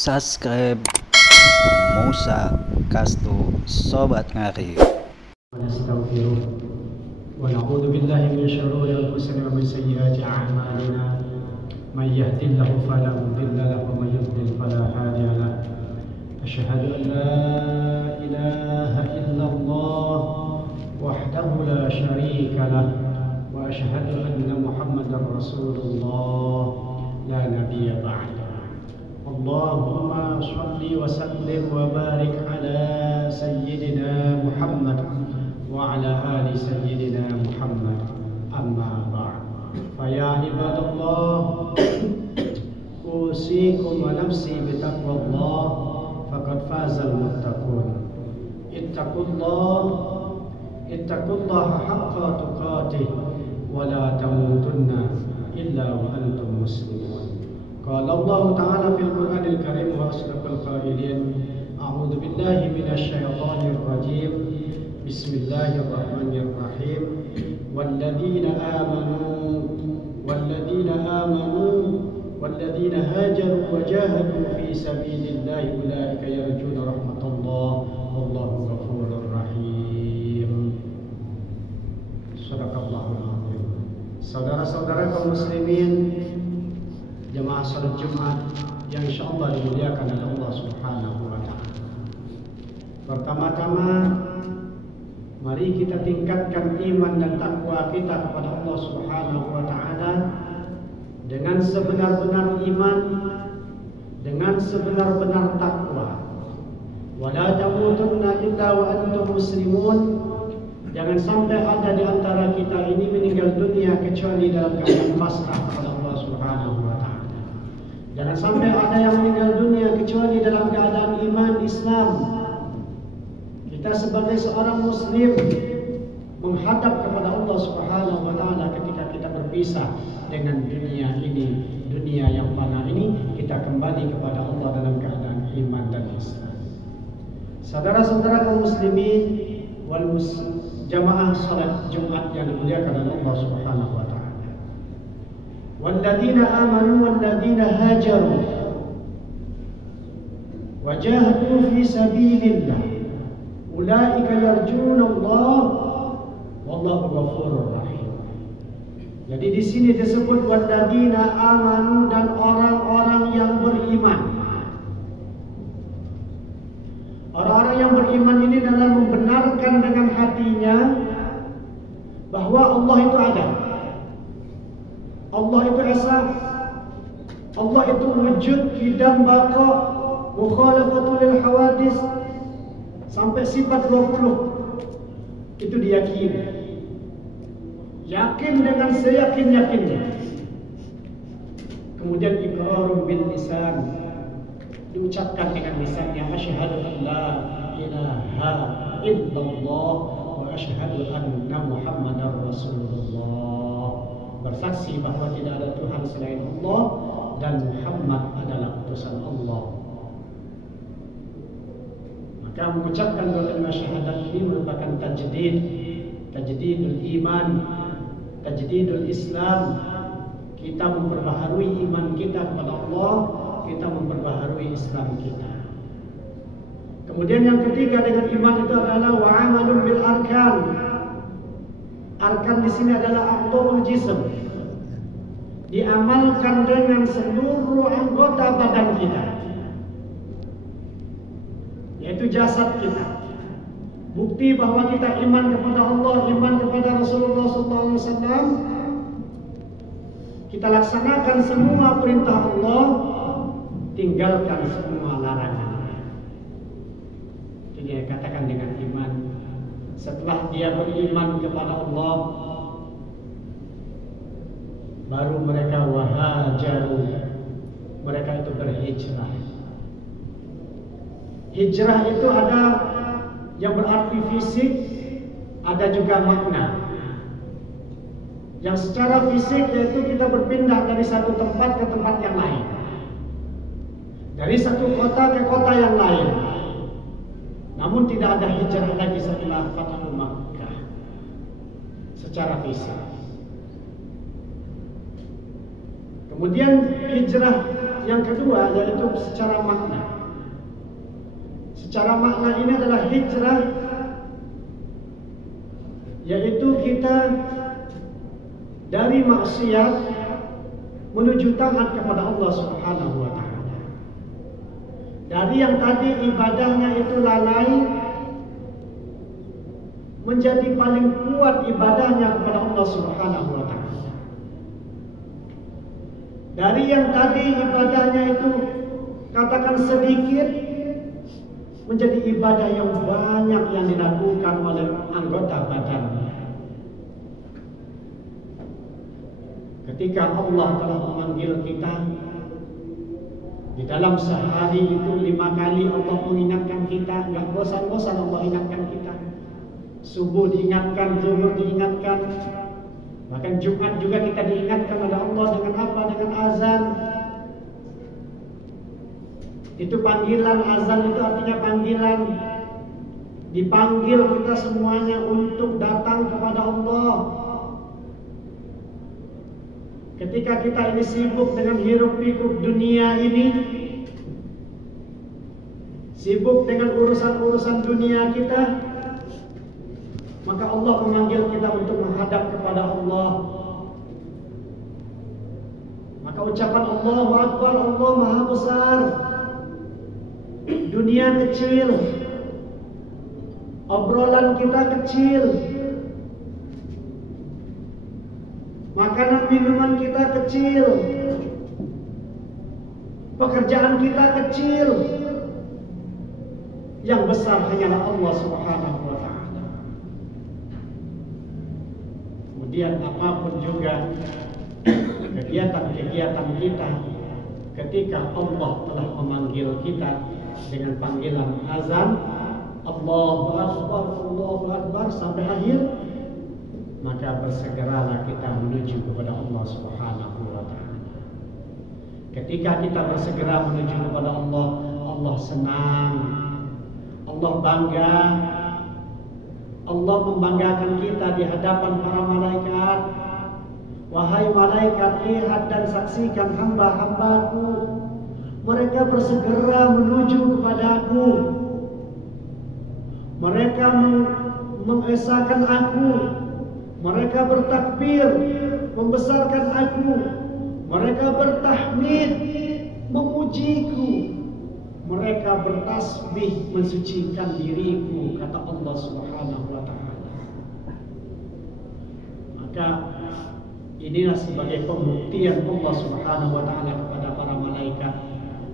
subscribe Musa Kastu Sobat Ngari. ونستغفره ونعوذ بالله من شرور أنفسنا ومن سيئات أعمالنا من يهد الله فلا مضل له ومن يضلل فلا هادي له أشهد أن لا إله إلا الله وحده لا شريك له وأشهد أن محمدا رسول الله لا نبي بعده اللهم صل وسلم وبارك على سيدنا محمد وعلى آل سيدنا محمد أما بعد فيا عباد الله أوصيكم ونفسي بتقوى الله فقد فاز المتقون اتقوا الله حق تقاته ولا تموتن إلا وأنتم مسلمون قال الله تعالى في القرآن الكريم وأصدق القائلين أعوذ بالله من الشيطان الرجيم بسم الله الرحمن الرحيم والذين هاجروا وجاهدوا في سبيل الله أولئك يرجون رحمة الله والله غفور رحيم صدق الله العظيم. Saudara-saudara kaum muslimin, jemaah salat Jumat yang insyaallah dimuliakan oleh Allah Subhanahu wa taala. Pertama-tama mari kita tingkatkan iman dan takwa kita kepada Allah Subhanahu wa taala dengan sebenar-benar iman, dengan sebenar-benar takwa. Wala tamutunna illa wa antum muslimun. Jangan sampai ada di antara kita ini meninggal dunia kecuali dalam keadaan pasrah kepada Allah Subhanahu wa taala. Jangan sampai ada yang meninggal dunia kecuali dalam keadaan iman Islam. Kita sebagai seorang muslim menghadap kepada Allah Subhanahu wa taala ketika kita berpisah dengan dunia ini, dunia yang fana ini, kita kembali kepada Allah dalam keadaan iman dan Islam. Saudara-saudara kaum muslimin wal jamaah salat Jumat yang dimuliakan oleh Allah Subhanahu wa taala. Walladzina amanu walladzina hajaru wajahadu fi sabilillah ulaika yarjuna Allah wallahu ghafurur rahim. Jadi di sini disebut walladzina amanu dan orang-orang yang beriman. Orang-orang yang beriman ini adalah membenarkan dengan hatinya bahwa Allah itu ada. Allah itu esa. Allah itu wujud, qidam, baqa, mukhalafatul lil hawadis sampai sifat 20 itu diyakini. Yakin dengan seyakin-yakinnya. Kemudian iqrarun bil lisan, diucapkan dengan lisannya, asyhadu an la ilaha illallah wa asyhadu anna muhammadar rasulullah. Bersaksi bahwa tidak ada Tuhan selain Allah dan Muhammad adalah utusan Allah. Maka mengucapkan dua kalimat syahadat ini merupakan tajdidul iman, tajdidul Islam. Kita memperbaharui iman kita kepada Allah, kita memperbaharui Islam kita. Kemudian yang ketiga dengan iman itu adalah wa'amalun bil arkan. Arkan di sini adalah a'dha'ul jism. Diamalkan dengan seluruh anggota badan kita, yaitu jasad kita. Bukti bahwa kita iman kepada Allah, iman kepada Rasulullah SAW. Kita laksanakan semua perintah Allah, tinggalkan semua larangan. Itu dia katakan dengan iman. Setelah dia beriman kepada Allah, baru mereka wahajaru, mereka itu berhijrah. Hijrah itu ada yang berarti fisik, ada juga makna. Yang secara fisik yaitu kita berpindah dari satu tempat ke tempat yang lain, dari satu kota ke kota yang lain. Namun tidak ada hijrah lagi setelah Fathu Makkah secara fisik. Kemudian hijrah yang kedua yaitu secara makna. Secara makna ini adalah hijrah, yaitu kita dari maksiat menuju taat kepada Allah Subhanahu wa taala. Dari yang tadi ibadahnya itu lalai menjadi paling kuat ibadahnya kepada Allah Subhanahu wa taala. Dari yang tadi ibadahnya itu katakan sedikit menjadi ibadah yang banyak yang dilakukan oleh anggota badannya. Ketika Allah telah memanggil kita di dalam sehari itu 5 kali Allah mengingatkan kita, nggak bosan-bosan Allah ingatkan kita. Subuh diingatkan, zuhur diingatkan, bahkan Jumat juga kita diingatkan oleh Allah dengan apa? Dengan azan. Itu panggilan, azan itu artinya panggilan. Dipanggil kita semuanya untuk datang kepada Allah. Ketika kita ini sibuk dengan hiruk pikuk dunia ini, sibuk dengan urusan-urusan dunia kita, maka Allah memanggil kita untuk menghadap kepada Allah. Maka ucapan Allahu Akbar, Allah Maha Besar. Dunia kecil, obrolan kita kecil, makanan minuman kita kecil, pekerjaan kita kecil. Yang besar hanyalah Allah Subhanahu wa taala. Kemudian apapun juga kegiatan-kegiatan kita, ketika Allah telah memanggil kita dengan panggilan azan, Allahu Akbar, Allahu Akbar sampai akhir, maka bersegeralah kita menuju kepada Allah Subhanahu wa taala. Ketika kita bersegera menuju kepada Allah, Allah senang, Allah bangga, Allah membanggakan kita di hadapan para malaikat. Wahai malaikat, lihat dan saksikan hamba-hambaku, mereka bersegera menuju kepadaku. Mereka mengesahkan aku, mereka bertakbir membesarkan aku, mereka bertahmid memujiku, mereka bertasbih mensucikan diriku, kata Allah Subhanahu wa taala. Maka inilah sebagai pembuktian Allah Subhanahu wa taala kepada para malaikat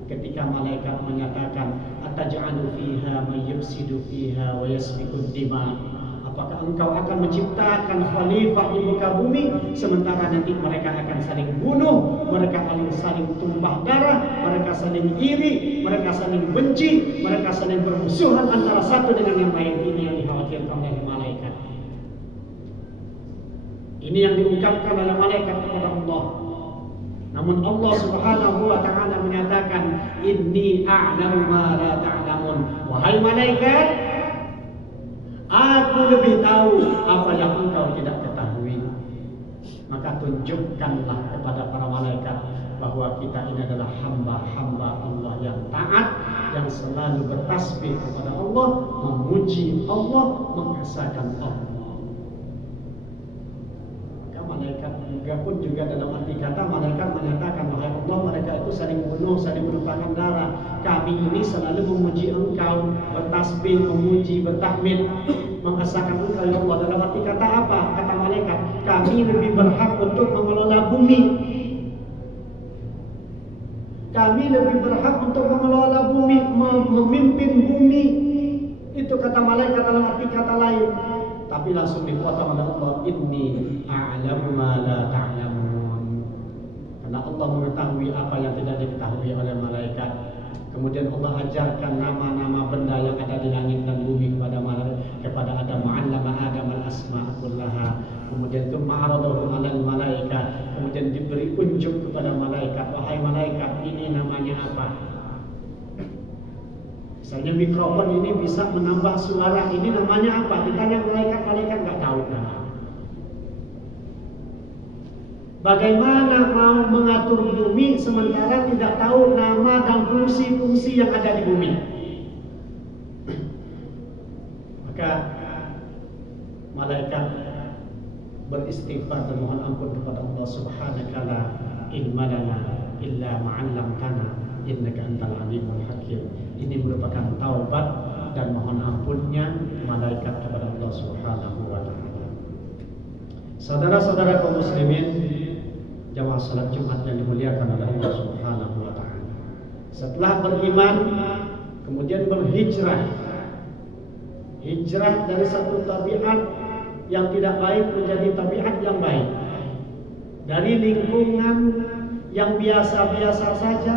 ketika malaikat menyatakan, ataj'alu fiha may yufsidu fiha wa yasfiku dima. Apakah engkau akan menciptakan khalifah di muka bumi sementara nanti mereka akan saling bunuh, mereka akan saling tumpah darah, mereka saling iri, mereka saling benci, mereka saling bermusuhan antara satu dengan yang lain. Ini yang dikhawatirkan oleh malaikat. Ini yang diungkapkan oleh malaikat kepada Allah. Namun Allah Subhanahu wa taala menyatakan, inni a'lamu ma la ta'lamun. Wahai malaikat, aku lebih tahu apa yang engkau tidak ketahui. Maka tunjukkanlah kepada para malaikat bahwa kita ini adalah hamba-hamba Allah yang taat, yang selalu bertasbih kepada Allah, memuji Allah, mengesahkan Allah. Malaikat juga dalam arti kata malaikat menyatakan, wahai Allah, mereka itu saling bunuh, saling menumpahkan darah. Kami ini selalu memuji engkau, bertasbih, memuji, bertahmid, mengesahkan engkau ya Allah. Dalam arti kata apa? Kata malaikat, kami lebih berhak untuk mengelola bumi. Kami lebih berhak untuk mengelola bumi, memimpin bumi. Itu kata malaikat dalam arti kata lain. Tapi langsung dipotong oleh Allah, inni a'lamu ma la ta'lamun. Karena Allah mengetahui apa yang tidak diketahui oleh malaikat. Kemudian Allah ajarkan nama-nama benda yang ada di langit dan bumi kepada malaikat, kepada Adam, 'allama Adam al-asma' kullaha. Kemudian itu ma'aradahu 'alal malaikat. Kemudian diberi unjuk kepada malaikat, wahai malaikat, ini namanya apa? Misalnya mikrofon ini bisa menambah suara, ini namanya apa? Ditanya malaikat, malaikat nggak tahu namanya. Bagaimana mau mengatur bumi sementara tidak tahu nama dan fungsi-fungsi yang ada di bumi? Maka malaikat beristighfar dan mohon ampun kepada Allah Subhanaka la ilma lana illa ma 'allamtana innaka antal alimul hakim. Ini merupakan taubat dan mohon ampunnya malaikat kepada Allah Subhanahu wa taala. Saudara-saudara kaum muslimin, jamaah salat Jumat yang dimuliakan oleh Allah Subhanahu wa taala. Setelah beriman, kemudian berhijrah. Hijrah dari satu tabiat yang tidak baik menjadi tabiat yang baik. Dari lingkungan yang biasa-biasa saja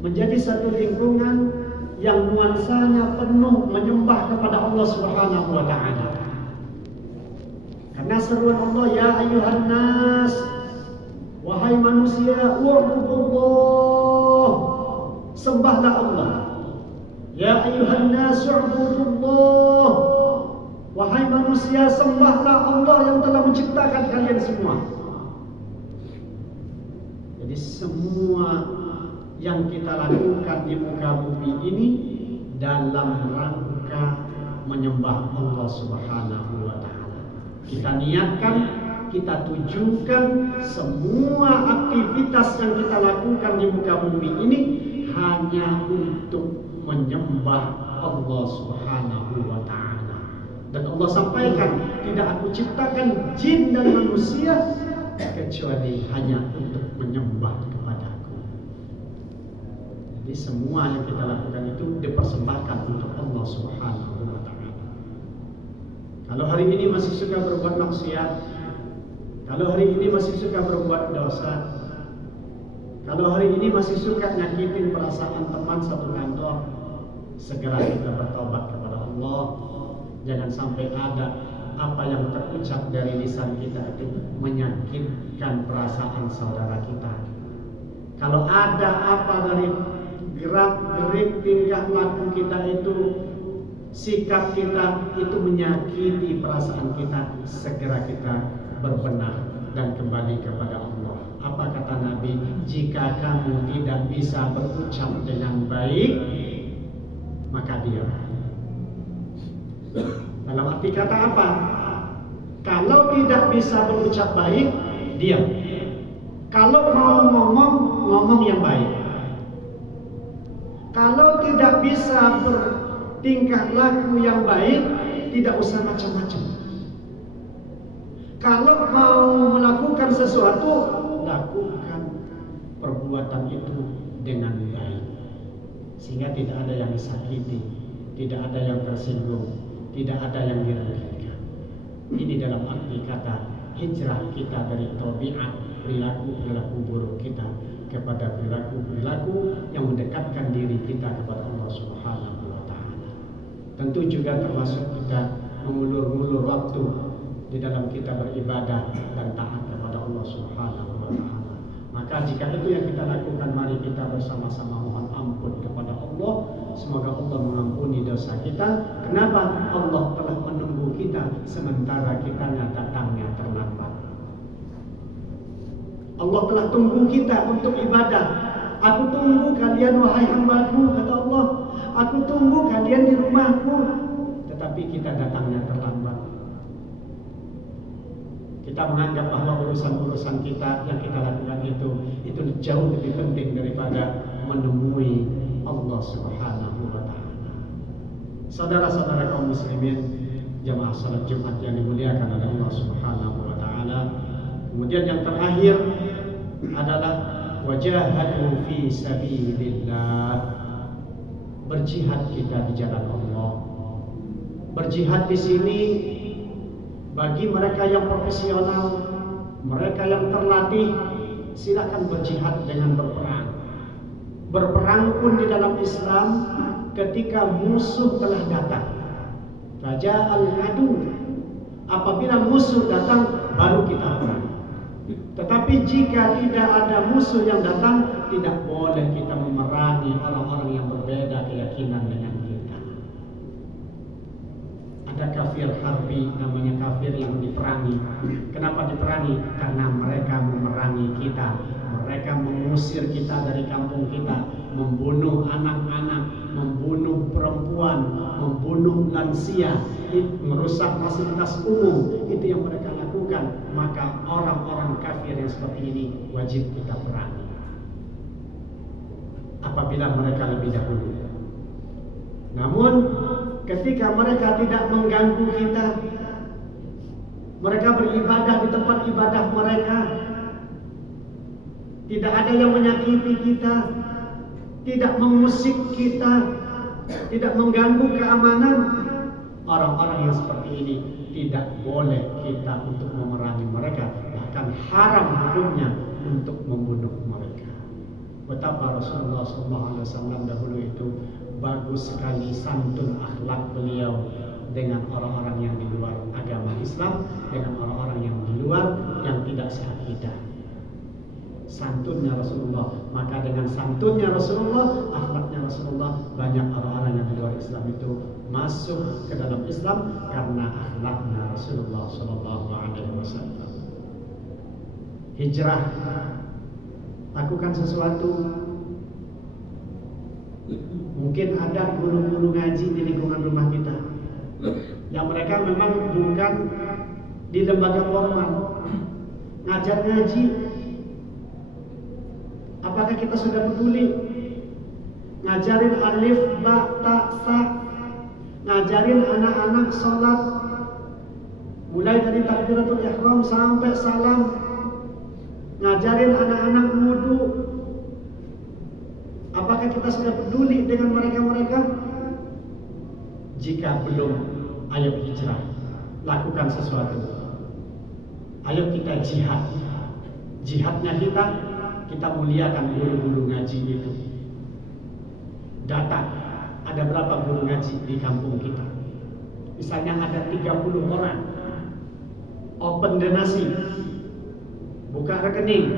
menjadi satu lingkungan yang nuansanya penuh menyembah kepada Allah Subhanahu wa taala. Karena seruan Allah, ya ayyuhan nas, wahai manusia, wa'budullah, sembahlah Allah. Ya ayyuhan nas, wa'budullah, wahai manusia, sembahlah Allah yang telah menciptakan kalian semua. Jadi semua yang kita lakukan di muka bumi ini dalam rangka menyembah Allah Subhanahu wa taala. Kita niatkan, kita tujukan semua aktivitas yang kita lakukan di muka bumi ini hanya untuk menyembah Allah Subhanahu wa taala. Dan Allah sampaikan, tidak aku ciptakan jin dan manusia kecuali hanya untuk menyembah kepadaku. Jadi semua yang kita lakukan itu dipersembahkan untuk Allah Subhanahu wa taala. Kalau hari ini masih suka berbuat maksiat, kalau hari ini masih suka berbuat dosa, kalau hari ini masih suka nyakitin perasaan teman satu kantor, segera kita bertobat kepada Allah. Jangan sampai ada apa yang terucap dari lisan kita itu menyakitkan perasaan saudara kita. Kalau ada apa dari gerak-gerik tingkah laku kita itu, sikap kita itu menyakiti perasaan kita, segera kita berbenah dan kembali kepada Allah. Apa kata Nabi? Jika kamu tidak bisa berucap dengan baik, maka diam. Dalam arti kata apa? Kalau tidak bisa berucap baik, diam. Kalau mau ngomong, ngomong yang baik. Kalau tidak bisa bertingkah laku yang baik, tidak usah macam-macam. Kalau mau melakukan sesuatu, lakukan perbuatan itu dengan baik, sehingga tidak ada yang disakiti, tidak ada yang tersinggung, tidak ada yang dirugikan. Ini dalam arti kata hijrah kita dari tabiat perilaku buruk kita kepada perilaku yang mendekatkan diri kita kepada Allah Subhanahu wa taala. Tentu juga termasuk kita mengulur-ulur waktu di dalam kita beribadah dan taat kepada Allah Subhanahu wa taala. Maka jika itu yang kita lakukan, mari kita bersama-sama mohon ampun kepada Allah. Semoga Allah mengampuni dosa kita. Kenapa? Allah telah menunggu kita sementara kita datangnya terlambat. Allah telah tunggu kita untuk ibadah. Aku tunggu kalian wahai hambaku, kata Allah. Aku tunggu kalian di rumahku. Tetapi kita datangnya terlambat. Kita menganggap bahwa urusan-urusan kita yang kita lakukan itu jauh lebih penting daripada menemui Allah Subhanahu wa taala. Saudara-saudara kaum muslimin, jamaah salat Jumat yang dimuliakan oleh Allah Subhanahu wa taala. Kemudian yang terakhir adalah wajahadu fi sabilillah. Berjihad kita di jalan Allah. Berjihad di sini bagi mereka yang profesional, mereka yang terlatih, silakan berjihad dengan berperang. Berperang pun di dalam Islam ketika musuh telah datang. Faja'al adu. Apabila musuh datang, baru kita perang. Tetapi jika tidak ada musuh yang datang, tidak boleh kita memerangi orang-orang yang berbeda keyakinan dengan kita. Adakah kafir harbi, namanya kafir yang diperangi. Kenapa diperangi? Karena mereka memerangi kita, mereka mengusir kita dari kampung kita, membunuh anak-anak, membunuh perempuan, membunuh lansia, merusak fasilitas umum. Itu yang mereka lakukan. Maka orang-orang kafir yang seperti ini wajib kita perangi apabila mereka lebih dahulu. Namun ketika mereka tidak mengganggu kita, mereka beribadah di tempat ibadah mereka, tidak ada yang menyakiti kita, tidak mengusik kita, tidak mengganggu keamanan, orang-orang yang seperti ini tidak boleh kita untuk memerangi mereka, bahkan haram hukumnya untuk membunuh mereka. Betapa Rasulullah SAW dahulu itu bagus sekali santun akhlak beliau dengan orang-orang yang di luar agama Islam, dengan orang-orang yang di luar yang tidak seakidah. Santunnya Rasulullah, maka dengan santunnya Rasulullah, akhlaknya Rasulullah, banyak orang-orang yang di luar Islam itu masuk ke dalam Islam karena akhlaknya Rasulullah SAW. Hijrah, lakukan sesuatu. Mungkin ada guru-guru ngaji di lingkungan rumah kita yang mereka memang bukan di lembaga formal, ngajar ngaji. Apakah kita sudah peduli ngajarin alif, ba, ta, sa, ngajarin anak-anak sholat mulai dari takbiratul ihram sampai salam, ngajarin anak-anak wudu? Apakah kita sudah peduli dengan mereka-mereka? Jika belum, ayo hijrah, lakukan sesuatu. Ayo kita jihad. Jihadnya kita muliakan guru-guru ngaji itu. Data, ada berapa guru ngaji di kampung kita? Misalnya ada 30 orang, open donasi, buka rekening,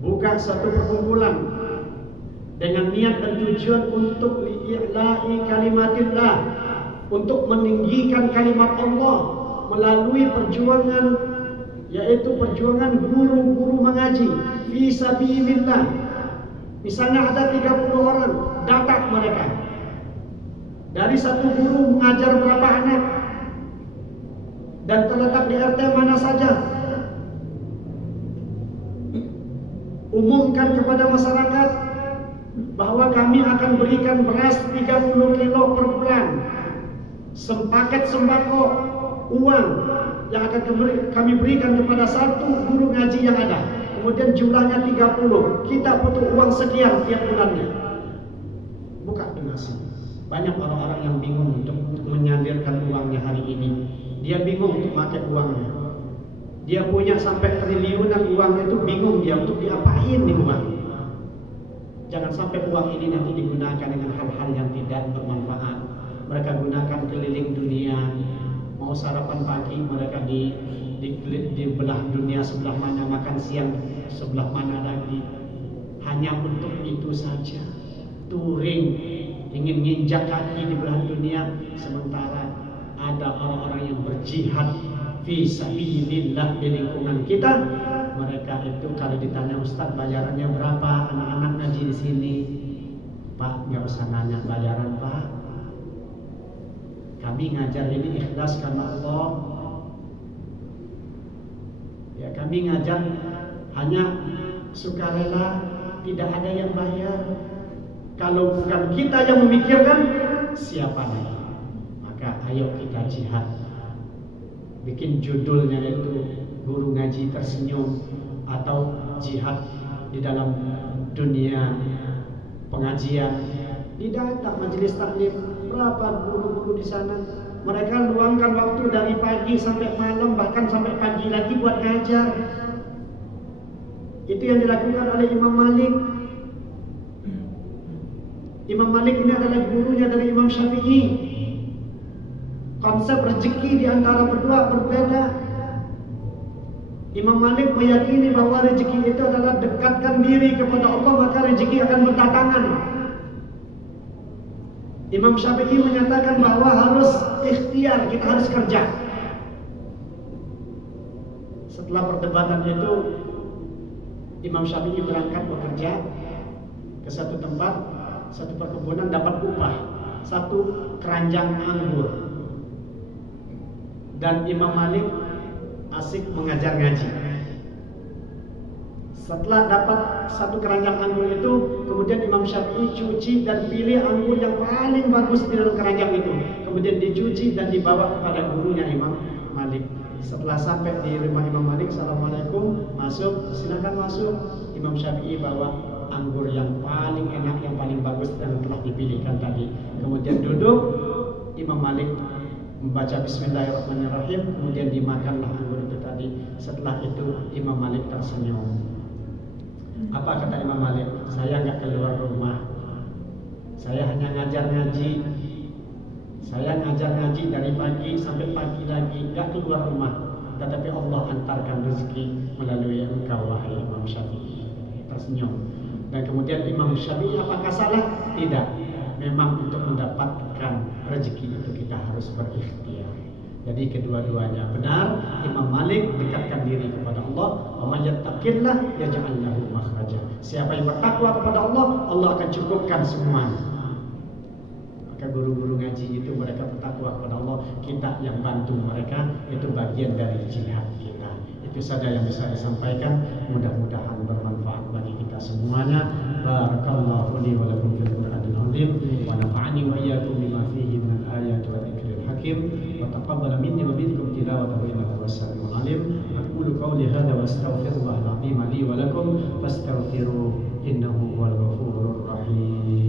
buka satu perkumpulan dengan niat dan tujuan untuk li'i'la'i kalimatillah, untuk meninggikan kalimat Allah melalui perjuangan, yaitu perjuangan guru-guru mengaji fi sabilillah. Misalnya ada 30 orang, data mereka. Dari satu guru mengajar berapa anak dan terletak di RT mana saja. Umumkan kepada masyarakat bahwa kami akan berikan beras 30 kilo per bulan, sepaket sembako, uang yang akan kami berikan kepada satu guru ngaji yang ada. Kemudian jumlahnya 30, kita butuh uang sekian tiap bulannya. Buka donasi. Banyak orang-orang yang bingung untuk menyadirkan uangnya hari ini. Dia bingung untuk pakai uangnya. Dia punya sampai triliunan uangnya, itu bingung dia untuk diapain nih uang. Jangan sampai uang ini nanti digunakan dengan hal-hal yang tidak bermanfaat. Mereka gunakan keliling dunia. Mau sarapan pagi mereka di belah dunia sebelah mana, makan siang sebelah mana lagi. Hanya untuk itu saja. Touring, ingin nginjak kaki di belahan dunia. Sementara ada orang-orang yang berjihad fi sabilillah di lingkungan kita. Mereka itu kalau ditanya, Ustaz bayarannya berapa anak-anak ngaji di sini? Pak, nggak usah nanya bayaran Pak. Kami ngajar ini ikhlas karena Allah. Ya, kami ngajar hanya sukarela, tidak ada yang bayar. Kalau bukan kita yang memikirkan, siapa lagi? Maka ayo kita jihad. Bikin judulnya itu guru ngaji tersenyum, atau jihad di dalam dunia pengajian. Di data majelis taklim, berapa guru-guru di sana? Mereka luangkan waktu dari pagi sampai malam, bahkan sampai pagi lagi buat ngajar. Itu yang dilakukan oleh Imam Malik. Imam Malik ini adalah gurunya dari Imam Syafi'i. Konsep rezeki di antara berdua berbeda. Imam Malik meyakini bahwa rezeki itu adalah dekatkan diri kepada Allah, maka rezeki akan berdatangan. Imam Syafi'i menyatakan bahwa harus ikhtiar, kita harus kerja. Setelah perdebatan itu, Imam Syafi'i berangkat bekerja ke satu tempat, satu perkebunan, dapat upah 1 keranjang anggur. Dan Imam Malik asik mengajar ngaji. Setelah dapat 1 keranjang anggur itu, kemudian Imam Syafi'i cuci dan pilih anggur yang paling bagus di dalam keranjang itu. Kemudian dicuci dan dibawa kepada gurunya Imam Malik. Setelah sampai di rumah Imam Malik, assalamualaikum, masuk, silakan masuk. Imam Syafi'i bawa anggur yang paling enak, yang paling bagus dan telah dipilihkan tadi. Kemudian duduk, Imam Malik membaca Bismillahirrahmanirrahim, kemudian dimakanlah anggur itu tadi. Setelah itu Imam Malik tersenyum. Apa kata Imam Malik? Saya nggak keluar rumah, saya hanya ngajar ngaji. Saya ngajar ngaji dari pagi sampai pagi lagi, nggak keluar rumah. Tetapi Allah antarkan rezeki melalui engkau, wahai Imam Syafi'i. Tersenyum. Dan kemudian Imam Syafi'i apakah salah? Tidak. Memang untuk mendapatkan rezeki itu kita harus berikhtiar. Jadi kedua-duanya benar. Imam Malik dekatkan diri kepada Allah. Wa may yattaqillah yaj'al lahu makhraja. Siapa yang bertakwa kepada Allah, Allah akan cukupkan semuanya. Maka guru-guru ngaji itu mereka bertakwa kepada Allah, kita yang bantu mereka, itu bagian dari jihad kita. Itu saja yang bisa disampaikan. Mudah-mudahan bermanfaat bagi kita semuanya. Barakallahu li wa lakum fil Qur'anil azim wa nafa'ani wa iyyakum bima fihi min al-ayati wa dzikril hakim wa taqabbala minni wa minkum tilawatahu innahu was-sami'ul alim. Aqulu qawli hadza wa astaghfirullahal azim li wa lakum fastaghfiruhu innahu huwal ghafurur rahim.